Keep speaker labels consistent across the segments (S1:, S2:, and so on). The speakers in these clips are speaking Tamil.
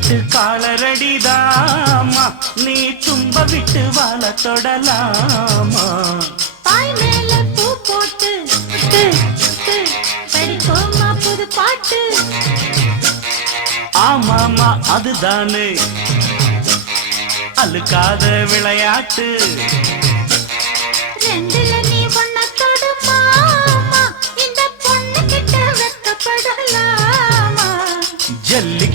S1: ஜல்லிக்கட்டு காலரடிதாமா நீ தும்ப விட்டு வாழ தொடலாமா
S2: பாய் மேல பூ போட்டு படிப்போமா புது பாட்டு.
S1: ஆமாமா அதுதானே. அழுக்காத விளையாட்டு.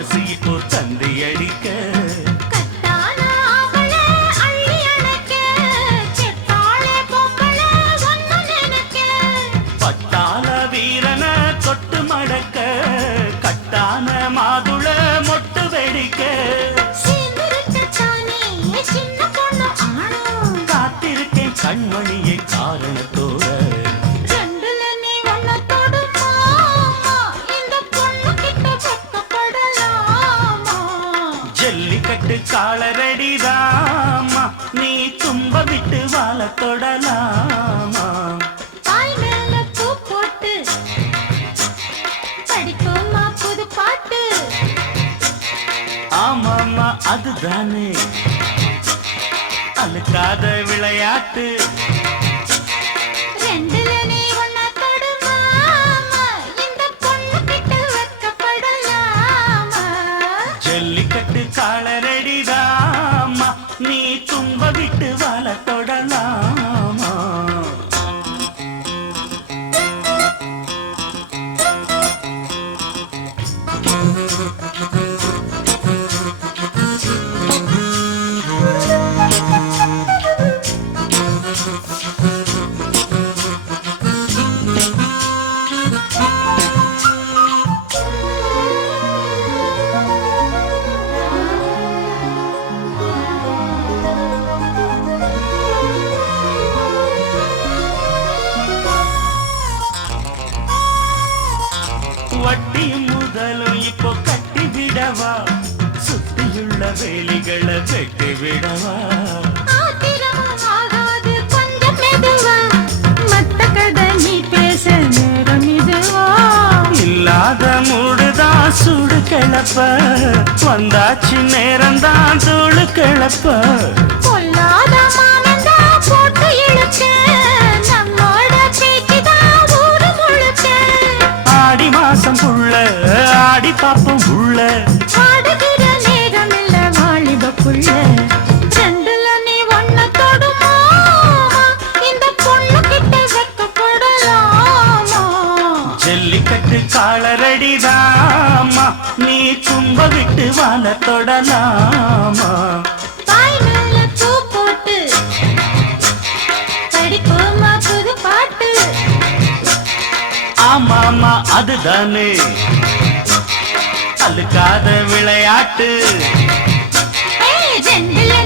S1: மனசு இப்போ தந்தி அடிக்க காலரடிதாமா நீ தும்ப விட்டு வாழ தொடலாமா ஆமாமா அதுதானே. அழுக்காத விளையாட்டு. வட்டி முதலும் இப்போ கட்டி விடவா சுத்தியுள்ள வேலிகளை வெட்டி விடவா இல்லாத மூடுதான் சுடு கிளப்ப. வந்தாச்சு நேரம்தான் தூளு கிளப்ப. ஜல்லிக்கட்டு காலரடிதாமா? நீ தும்ப விட்டு வாழ தொடலாமா? ஆமாமா அதுதானே. அழுக்காத விளையாட்டு. Legend! Legend!